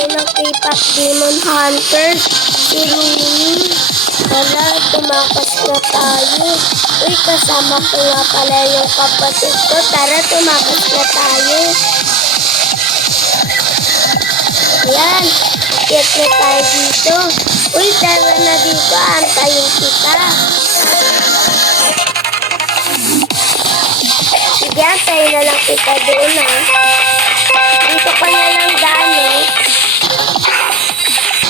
tayo ng K-pop Demon Hunter. Si Rooney. Wala, tumakas na tayo. Uy, kasama ko nga pala yung kapatid ko. Tara, tumakas na tayo. Yan, akit na tayo dito. Uy, tara na dito, antayin kita. Sige, antayin na lang kita doon, ha. Dito ka na lang dano.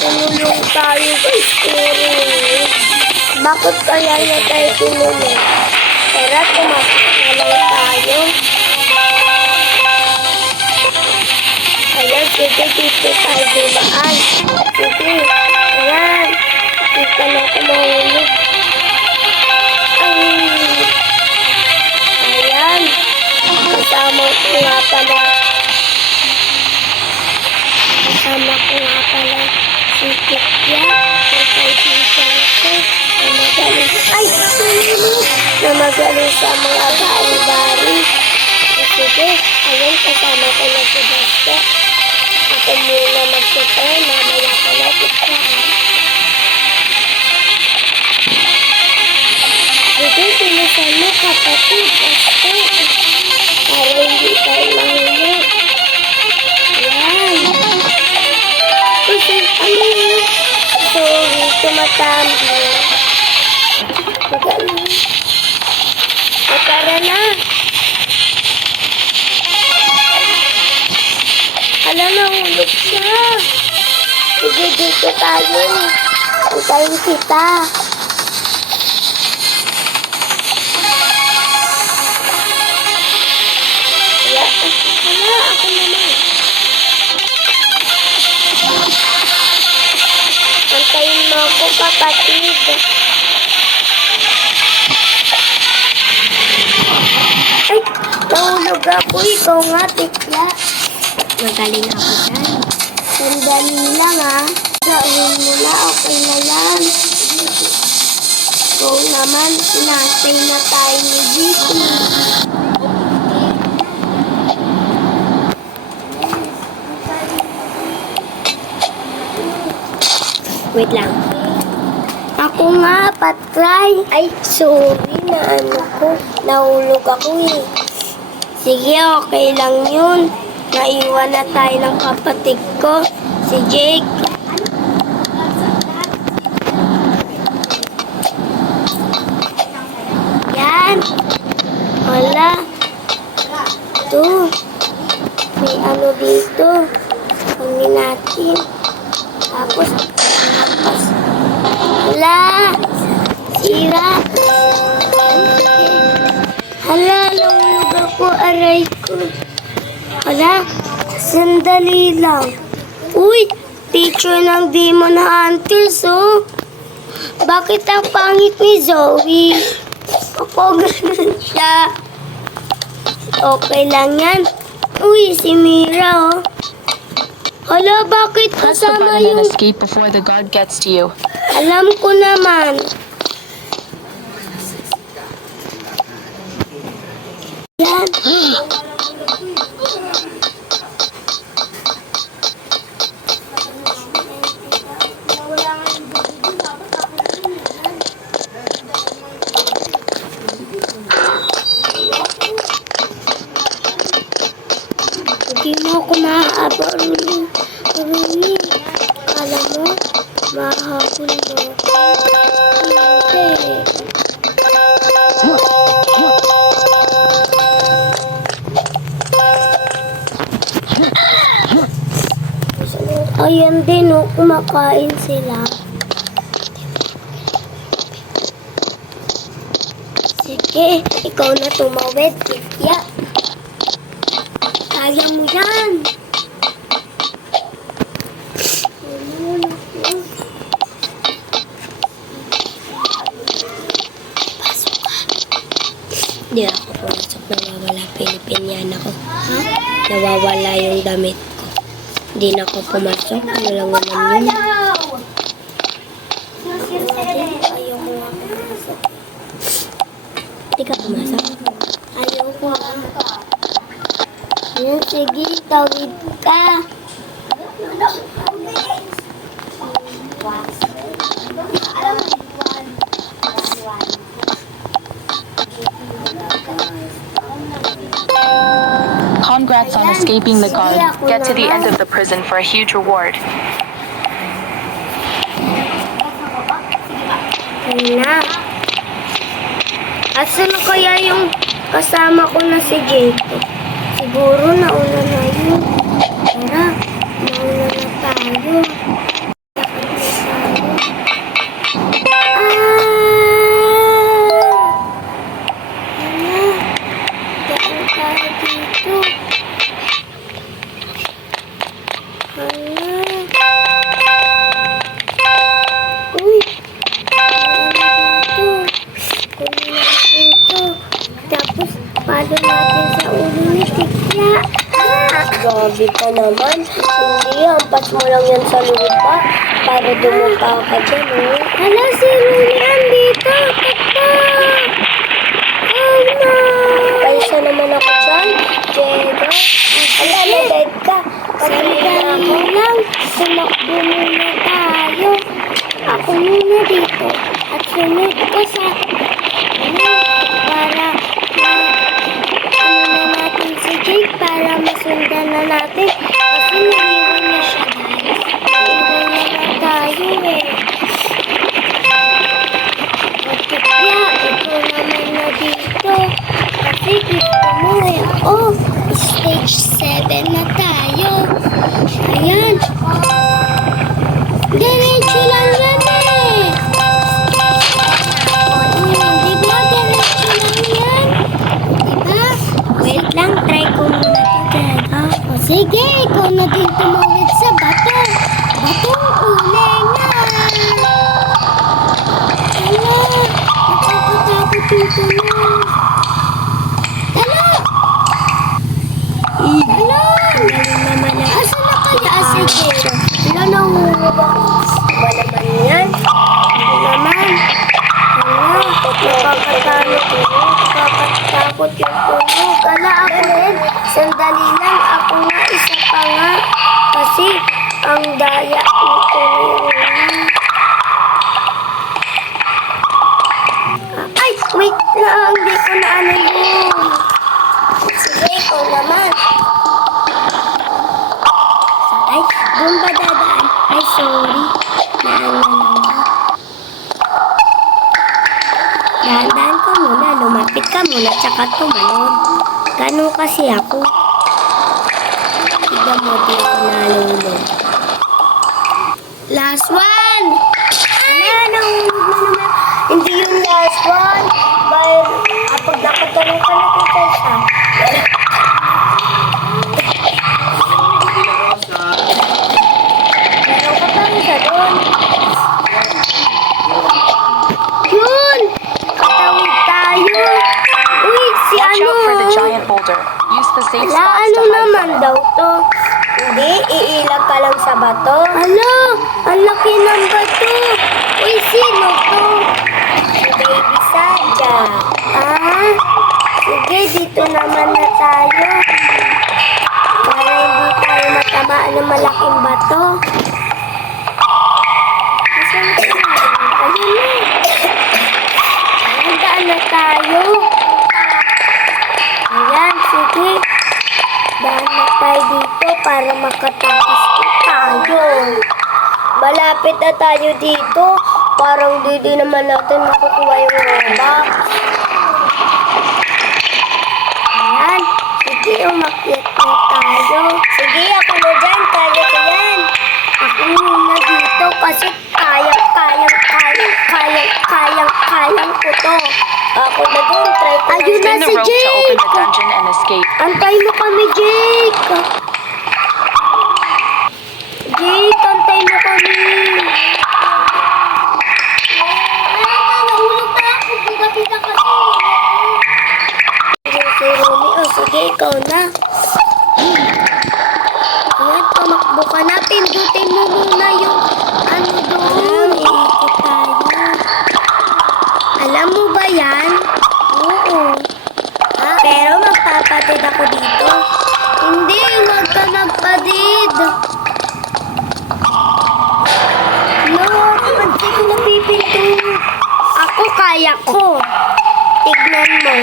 Tumulong tayo, guys. Bakit kaya na tayo tumulong? Tara, tumakas na lang tayo. Ayan, sige, dito tayo dumaan. Sige, ayan. Dito na ako mahulog. Ayan. Kasama ko nga pala. Kasama ko nga pala si Kikya. Nakaibigan ko. Na magaling sa mga bari-bari. Sige, ayan, kasama ko na si Basta. Ako muna mag-prepare, mamaya ko na picturean. Sige, pinasan mo kapatid, Basta. Para hindi tayo mahulog. Ayan. Kasi, ano yun? Sorry, tumatambi. Magaling. Tara na. Alam na, hulog siya. Sige, dito tayo. Itayin kita. Hala, ako naman. Antayin mo ako, kapatid. Ay, nahulog ako. Ikaw nga, tikla. Magaling ako dyan. Sandali lang, ha. Gawin mo na, okay na yan. Ikaw naman, sinasay na tayo ni Vicky. Wait lang. Ako nga, patry. Ay, sorry na ano ko. Nahulog ako eh. Sige, okay lang yun. Naiwan na tayo ng kapatid ko, si Jake. Yan. Wala. Ito. May ano dito. Kunin natin. Tapos. Hala. Sira. Hala, nahulog ako. Aray ko. Hala, sandali lang. Uy, picture ng Demon Hunters, oh. Bakit ang pangit ni Zoe? Ako ganun siya. Okay lang yan. Uy, si Mira, oh. Hala, bakit kasama yung... escape before the guard gets to you. Alam ko naman. Yan. Hindi mo ako maaabot, Rooney. Kala mo, mahabol mo. Hindi. Ayan din, oh, kumakain sila. Sige, ikaw na tumawid, Kikya. Kaya mo yan. Pasok ka. Hindi ako pumasok. Nawawala. Pilipinian ako. Ha? Nawawala yung damit ko. Hindi na ako pumasok. Ano lang naman yun. Ayaw ko nga pumasok. Hindi ka pumasok? Ayaw ko nga. Yan, sige, tawid ka. Congrats on escaping the guard. Get to the end of the prison for a huge reward. Na. Asan na kaya yung kasama ko na si Jake? Siguro nauna na yun. Tara, nauna na tayo. Daan tayo dito. Uy! Tapos, palo natin sa ulo ni Tikla. Grabe ka naman. Hindi, ampas mo lang yan sa lupa para dumupa ka dyan, eh. Hala, si Rumi andito. Takpa! Oh, no! Paisa naman ako dyan. Diego. Hala, nabed ka. Sandali lang. Sumakbo muna tayo. Ako muna dito. At sunod ko sa para ano na natin si Jake para masundan na natin kasi naiwan na siya guys. Naiwan na tayo eh. Kaya ito naman na dito kasi gusto mo eh. Oh, stage 7 na tayo. Ayan. Diretso lang yan eh. Diba? Diretso lang yan. Diba? Wait lang, try ko muna ito, Diego. O sige, ikaw na din tumawid sa bato. Batong uling na. Hala, nakakatakot dito na. Hala! Hala! Galing naman na. Asan na kaya si Diego? Hala, nahulog ako. Ba naman yan? Hindi naman. Hala, nakakatakot yung tunog. Hala, ako din. Sandali lang. Ako nga, isa pa nga. Kasi, ang daya ni tunog. Ay, wait lang. Hindi ko na ano yun. Sige, ikaw naman. Ay, doon ba dadaan? Ay, sorry. Naalala ko. Dahan-dahan ka muna. Lumapit ka muna, tsaka tumalon. Ganun kasi ako. Tignan mo, di ako nalulog. Last one! Wala, nahulog na naman. Hindi yung last one. Dahil, pag nakatanong ka na kita siya. Meron ka pa rin sa doon. Yun! Katawid tayo. Uy, si Watch ano? out for the giant boulder. Use the safe Ala, spots ano to hide naman from it. daw to? Hindi, iilag ka lang sa bato. Ala, ang laki ng bato. Uy, sino to? Si Baby Saja. Ah, sige, dito naman na tayo. Para hindi tayo matamaan ng malaking bato. Asan siya? Ayun na. Handaan na tayo. Ayan, sige. Daan na tayo dito para makatakas tayo. Malapit na tayo dito. Parang di naman natin makukuha yung robak. Ayan. Sige, umakyat na tayo. Sige, ako na dyan. Kaya ko yan. Ako muna dito kasi kayang ko to. Ako na dun. Try ko. Ayun na Spin the si rope to open Jake. the dungeon and escape. Antay mo kami, Jake. Jake, antay mo kami. Nahulog na ako. Bigati na kasi. Si Rumi, sige, ikaw na. Ayan, tumakbo ka na. Pindutin mo muna yung ano doon. Iikot tayo. Alam mo ba yan? Oo. Pero magpapatid ako dito. Hindi, huwag ka magpadid. kaya ko. Tignan mo.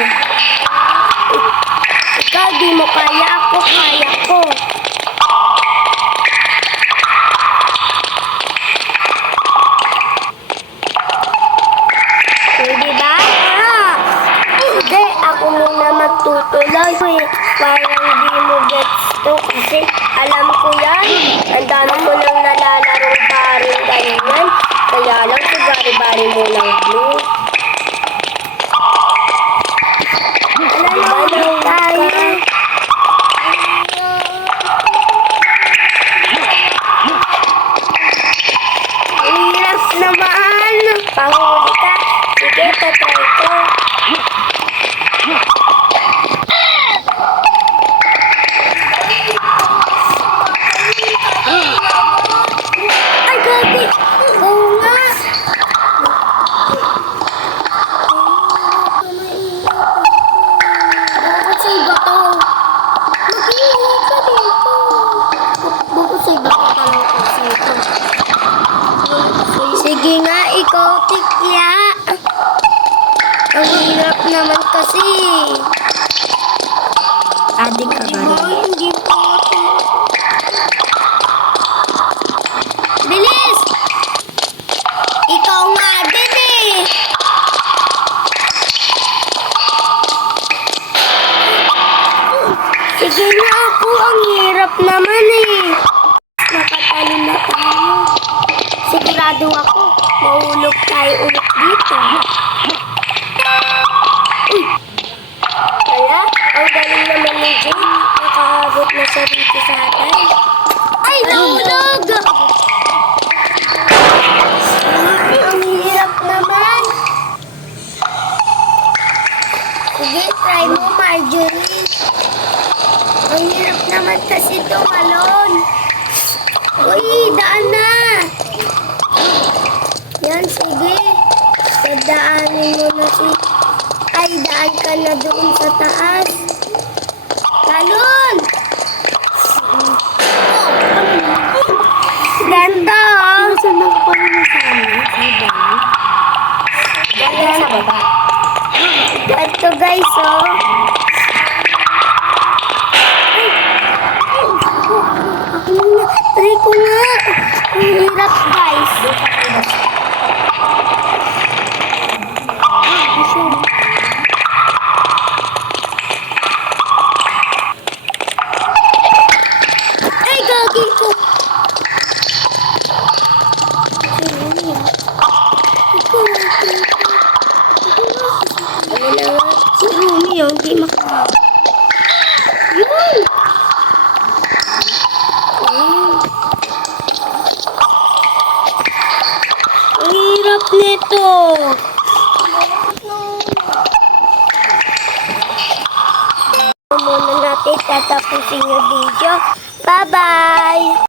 Ikaw di mo kaya, ako kaya ko. Hindi ba? Sige, ako muna magtutuloy. Parang di mo gets to kasi alam ko yan. Ang dami ko nang nalalarong paring ganyan. Kaya lang sa bari-bari mo lang blue. Alam mo tayo. Ang hirap naman. Pahuli ka. Sige, tatry ko. Ay, gabi! Oo nga! Bakit sa iba to? Mag-iingay ka dito. Bakit sa iba ka lang kasi ito? Sige nga, ikaw, tikya. Ang hirap naman kasi. Adik ka ba rin? Hindi po. Bilis! Ikaw nga din eh! Sige na ako, ang hirap naman eh. Nakatalo na tayo. Sigurado ako, mahulog tayo ulit dito. Uy! Kaya, ang galing naman ni Jane. Nakahabot na siya dito sa atin. Ay, nahulog! Ang hirap naman. Sige, try mo, Marjorie. Ang hirap naman kasi tumalon. Uy, daan na. Yan, sige. Dadaanin mo na si... Ay, daan ka na doon sa taas. Talon! Ganda, oh. Saan na pa rin sa amin? Sa baba. Ganto, guys, oh. Try ko nga. Ang hirap, guys. Ay, gagi ko. Ayun na nga. Si Rumi, oh. Hindi makaka. Yun! Ang hirap nito. Muna natin tatapusin yung video. Bye-bye!